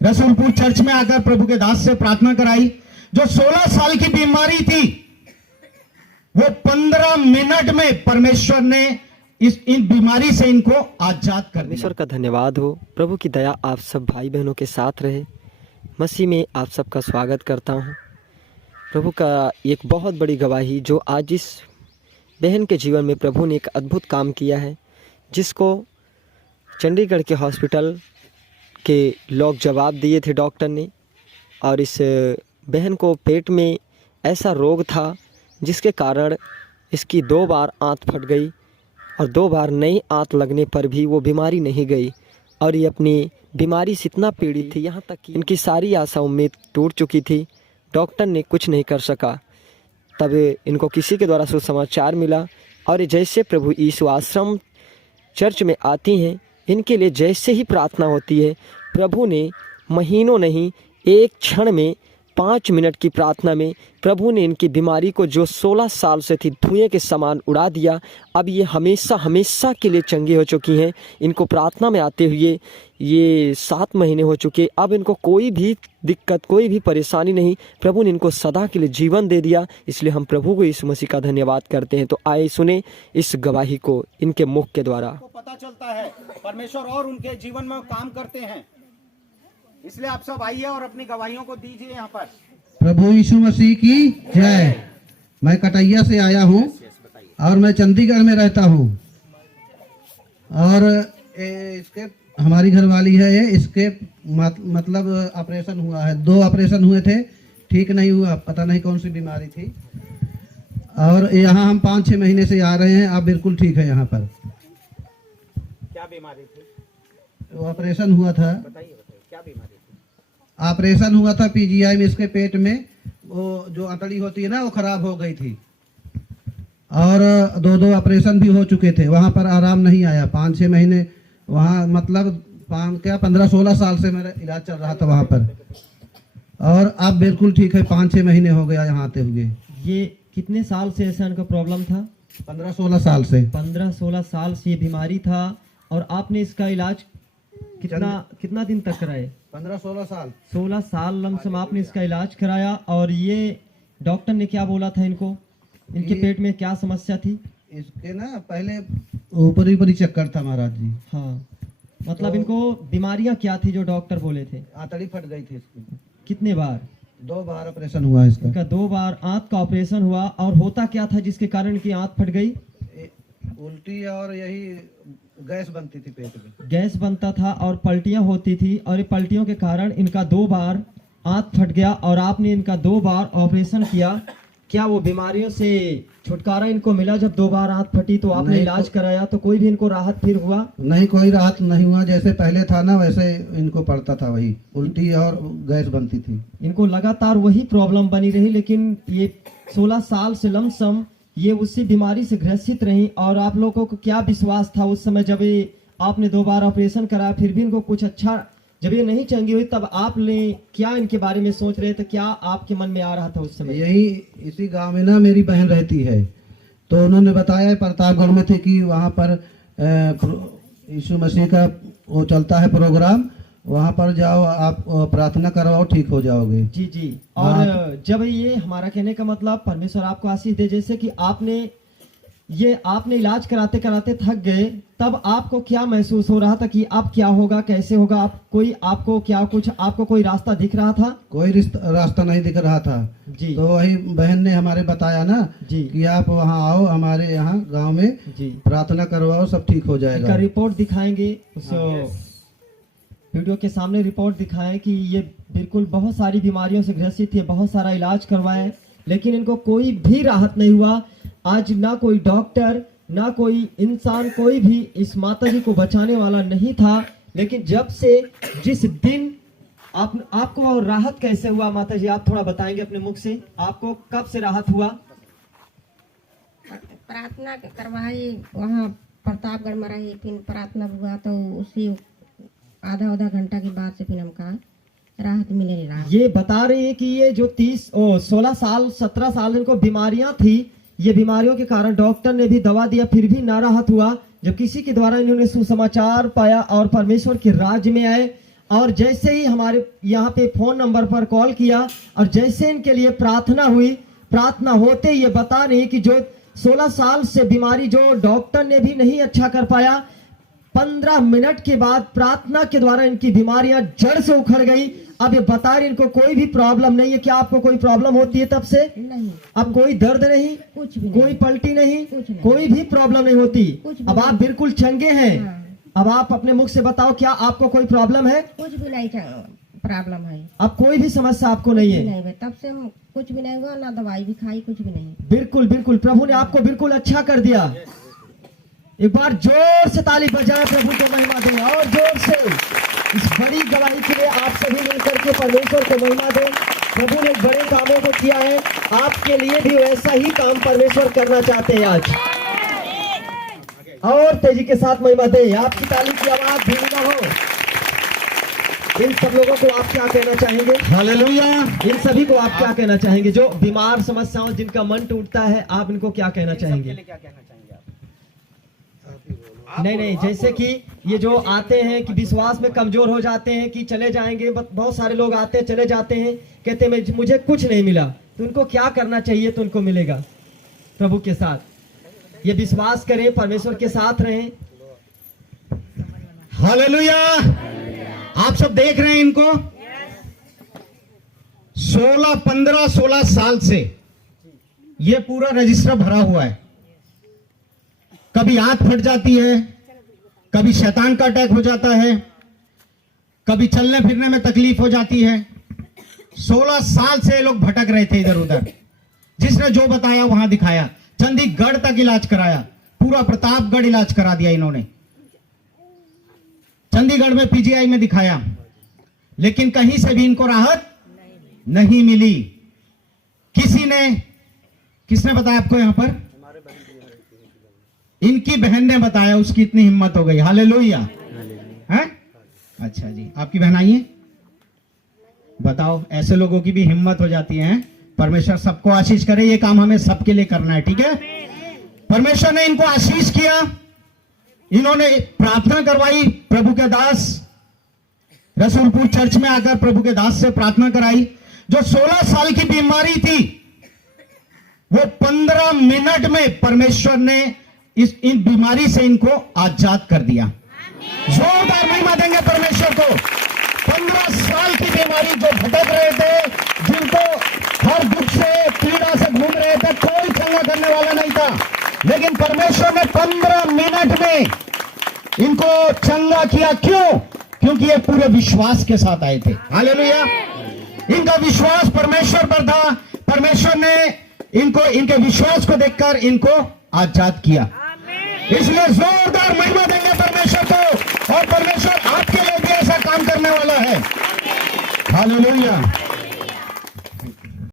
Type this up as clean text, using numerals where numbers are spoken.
Rasulpur church में आकर प्रभु के दास से प्रार्थना कराई। जो 16 साल की बीमारी थी वो 15 मिनट में परमेश्वर ने इन बीमारी से इनको आजाद कर दिया। परमेश्वर का धन्यवाद हो। प्रभु की दया आप सब भाई बहनों के साथ रहे। मसीह में आप सबका स्वागत करता हूँ। प्रभु का एक बहुत बड़ी गवाही जो आज इस बहन के जीवन में प्रभु ने एक अद्भुत काम किया है, जिसको चंडीगढ़ के हॉस्पिटल के लोग जवाब दिए थे डॉक्टर ने। और इस बहन को पेट में ऐसा रोग था जिसके कारण इसकी 2 बार आंत फट गई और 2 बार नई आंत लगने पर भी वो बीमारी नहीं गई। और ये अपनी बीमारी से इतना पीड़ित थी, यहाँ तक कि इनकी सारी आशा उम्मीद टूट चुकी थी। डॉक्टर ने कुछ नहीं कर सका। तब इनको किसी के द्वारा सुसमाचार मिला और जैसे प्रभु यीशु आश्रम चर्च में आती हैं, इनके लिए जैसे ही प्रार्थना होती है, प्रभु ने महीनों नहीं 1 क्षण में 5 मिनट की प्रार्थना में प्रभु ने इनकी बीमारी को जो 16 साल से थी धुएं के समान उड़ा दिया। अब ये हमेशा हमेशा के लिए चंगी हो चुकी हैं। इनको प्रार्थना में आते हुए ये 7 महीने हो चुके। अब इनको कोई भी दिक्कत, कोई भी परेशानी नहीं। प्रभु ने इनको सदा के लिए जीवन दे दिया। इसलिए हम प्रभु को यीशु मसीह का धन्यवाद करते हैं। तो आइए सुने इस गवाही को इनके मुख के द्वारा। पता चलता है परमेश्वर और उनके जीवन में काम करते हैं। इसलिए आप सब आइए और अपनी गवाहियों को दीजिए यहाँ पर। प्रभु यीशु मसीह की जय। मैं कटैया से आया हूँ और मैं चंडीगढ़ में रहता हूँ। और इसके हमारी घरवाली है ये, इसके मतलब ऑपरेशन हुआ है। 2 ऑपरेशन हुए थे, ठीक नहीं हुआ। पता नहीं कौन सी बीमारी थी। और यहाँ हम 5-6 महीने से आ रहे हैं। आप बिल्कुल ठीक है। यहाँ पर क्या बीमारी थी? ऑपरेशन हुआ था। बताइए क्या बीमारी थी? ऑपरेशन हुआ था पीजीआई में। इसके पेट में वो जो अतड़ी होती है ना, वो खराब हो गई थी। और 2 ऑपरेशन भी हो चुके थे। वहाँ पर आराम नहीं आया। 5-6 महीने वहाँ, मतलब 15-16 साल से मेरा इलाज चल रहा था वहाँ पर। और अब बिल्कुल ठीक है। 5-6 महीने हो गया यहाँ आते हुए। ये कितने साल से ऐसा इनका प्रॉब्लम था? 15-16 साल से। 15-16 साल से ये बीमारी था। और आपने इसका इलाज कितना दिन तक कराए? 15-16 साल। 16 साल लमसम आपने इसका इलाज कराया। और ये डॉक्टर ने क्या बोला था इनको? इनके पेट में क्या समस्या थी? इसके ना पहले ऊपरी चक्कर था महाराज जी। हाँ, मतलब इनको बीमारियां क्या थी जो डॉक्टर बोले थे? आंतड़ी फट गई थी इसकी। कितने बार? 2 बार ऑपरेशन हुआ इसका। इनका 2 बार आंत का ऑपरेशन हुआ। और होता क्या था जिसके कारण इनकी आंत फट गई? उल्टी और यही गैस बनती थी पेट में। गैस बनता था और पलटियां होती थी। और ये पलटियों के कारण इनका 2 बार आंत फट गया। और आपने इनका 2 बार ऑपरेशन किया। क्या वो बीमारियों से छुटकारा इनको मिला? जब 2 बार आंत फटी तो आपने इलाज कराया तो कोई भी इनको राहत फिर हुआ? नहीं, कोई राहत नहीं हुआ। जैसे पहले था ना वैसे इनको पड़ता था, वही उल्टी और गैस बनती थी। इनको लगातार वही प्रॉब्लम बनी रही। लेकिन ये 16 साल से लमसम ये उसी बीमारी से ग्रसित रही। और आप लोगों को क्या विश्वास था उस समय जब ये आपने 2 बार ऑपरेशन कराया फिर भी इनको कुछ अच्छा, जब ये नहीं चंगी हुई तब आपने क्या इनके बारे में सोच रहे थे? क्या आपके मन में आ रहा था उस समय? यही इसी गांव में ना मेरी बहन रहती है, तो उन्होंने बताया प्रतापगढ़ में थे कि वहाँ पर यीशु मसीह का वो चलता है प्रोग्राम, वहाँ पर जाओ, आप प्रार्थना करवाओ, ठीक हो जाओगे। जी जी। और जब ये हमारा कहने का मतलब परमेश्वर आपको आशीष दे, जैसे कि आपने इलाज कराते कराते थक गए, तब आपको क्या महसूस हो रहा था कि अब क्या होगा, कैसे होगा? आपको कोई रास्ता दिख रहा था? कोई रास्ता नहीं दिख रहा था जी। तो वही बहन ने हमारे बताया ना जी कि आप वहाँ आओ, हमारे यहाँ गांव में जी, प्रार्थना करवाओ, सब ठीक हो जाएगा। रिपोर्ट दिखाएंगे उस वीडियो के सामने। रिपोर्ट दिखाएं कि ये बिल्कुल बहुत सारी बीमारियों से ग्रसित थे, बहुत सारा इलाज करवाए, लेकिन इनको कोई भी राहत नहीं हुआ। आज ना कोई डॉक्टर, ना कोई इंसान, कोई भी इस माता जी को बचाने वाला नहीं था। लेकिन जब से जिस दिन आपको राहत कैसे हुआ माता जी, आप थोड़ा बताएंगे अपने मुख से? आपको कब से राहत हुआ? प्रार्थना करवाई, वहाँ प्रतापगढ़ में रही, फिर प्रार्थना हुआ तो उसी आधा घंटा के बाद से फिर हमका राहत मिले। ये बता रही है कि ये जो 16 साल 17 साल इनको बीमारियां थी, ये बीमारियों के कारण डॉक्टर ने भी दवा दिया फिर भी ना राहत हुआ। जब किसी के द्वारा इन्होंने सुसमाचार पाया और परमेश्वर के राज्य में आए और जैसे ही हमारे यहाँ पे फोन नंबर पर कॉल किया और जैसे इनके लिए प्रार्थना हुई, प्रार्थना होते ये बता रही कि जो 16 साल से बीमारी जो डॉक्टर ने भी नहीं अच्छा कर पाया, 15 मिनट के बाद प्रार्थना के द्वारा इनकी बीमारियां जड़ से उखड़ गई। अब ये बता रहे इनको कोई भी प्रॉब्लम नहीं है। क्या आपको कोई प्रॉब्लम होती है तब से? नहीं, अब कोई दर्द नहीं, कुछ भी कोई पलटी नहीं, कुछ नहीं। कोई भी प्रॉब्लम नहीं होती। कुछ भी अब आप बिल्कुल चंगे हैं। हाँ। अब आप अपने मुख से बताओ, क्या आपको कोई प्रॉब्लम है? कुछ भी नहीं प्रॉब्लम है। अब कोई भी समस्या आपको नहीं है? नहीं भाई, तब से हम कुछ भी नहीं हुआ, ना दवाई भी खाई, कुछ भी नहीं। बिल्कुल बिल्कुल, प्रभु ने आपको बिल्कुल अच्छा कर दिया। एक बार जोर से ताली बजाएं, प्रभु को महिमा दें और जोर से। इस बड़ी गवाही के लिए आप सभी मिलकर के परमेश्वर को महिमा दें। प्रभु ने बड़े कामों को किया है, आपके लिए भी वैसा ही काम परमेश्वर करना चाहते हैं आज। और तेजी के साथ महिमा दें, आपकी ताली की आवाज धीमी ना हो। इन सब लोगों को आप क्या कहना चाहेंगे? हालेलुया। इन सभी को आप क्या कहना चाहेंगे जो बीमार, समस्याओं, जिनका मन टूटता है, आप इनको क्या कहना चाहेंगे? नहीं, जैसे कि ये जो आते हैं कि विश्वास में कमजोर हो जाते हैं कि चले जाएंगे, बहुत सारे लोग आते हैं चले जाते हैं, कहते हैं मुझे कुछ नहीं मिला, तो उनको क्या करना चाहिए तो उनको मिलेगा प्रभु के साथ? ये विश्वास करें, परमेश्वर के साथ रहें। हालेलुया। आप सब देख रहे हैं इनको 16 साल से ये पूरा रजिस्टर भरा हुआ है। कभी आंख फट जाती है, कभी शैतान का अटैक हो जाता है, कभी चलने फिरने में तकलीफ हो जाती है। 16 साल से ये लोग भटक रहे थे इधर उधर। जिसने जो बताया वहां दिखाया, चंडीगढ़ तक इलाज कराया, पूरा प्रतापगढ़ इलाज करा दिया इन्होंने, चंडीगढ़ में पीजीआई में दिखाया, लेकिन कहीं से भी इनको राहत नहीं मिली। किसने बताया आपको? यहां पर इनकी बहन ने बताया, उसकी इतनी हिम्मत हो गई। हालेलुया। हैं? अच्छा जी, आपकी बहन आई है? बताओ, ऐसे लोगों की भी हिम्मत हो जाती है। परमेश्वर सबको आशीष करे। ये काम हमें सबके लिए करना है, ठीक है? परमेश्वर ने इनको आशीष किया, इन्होंने प्रार्थना करवाई। प्रभु के दास रसूलपुर चर्च में आकर प्रभु के दास से प्रार्थना कराई। जो 16 साल की बीमारी थी, वो 15 मिनट में परमेश्वर ने इन बीमारी से इनको आजाद कर दिया। जोरदार महिमा देंगे परमेश्वर को। 15 साल की बीमारी, जो भटक रहे थे, जिनको हर दुख से, पीड़ा से घूम रहे थे, कोई चंगा करने वाला नहीं था, लेकिन परमेश्वर ने 15 मिनट में इनको चंगा किया। क्यों? क्योंकि ये पूरे विश्वास के साथ आए थे। हालेलुया। इनका विश्वास परमेश्वर पर था। परमेश्वर ने इनके विश्वास को देखकर इनको आजाद किया। इसलिए जोरदार महिमा देंगे परमेश्वर को, और परमेश्वर आपके लिए भी ऐसा काम करने वाला है। हालेलुया।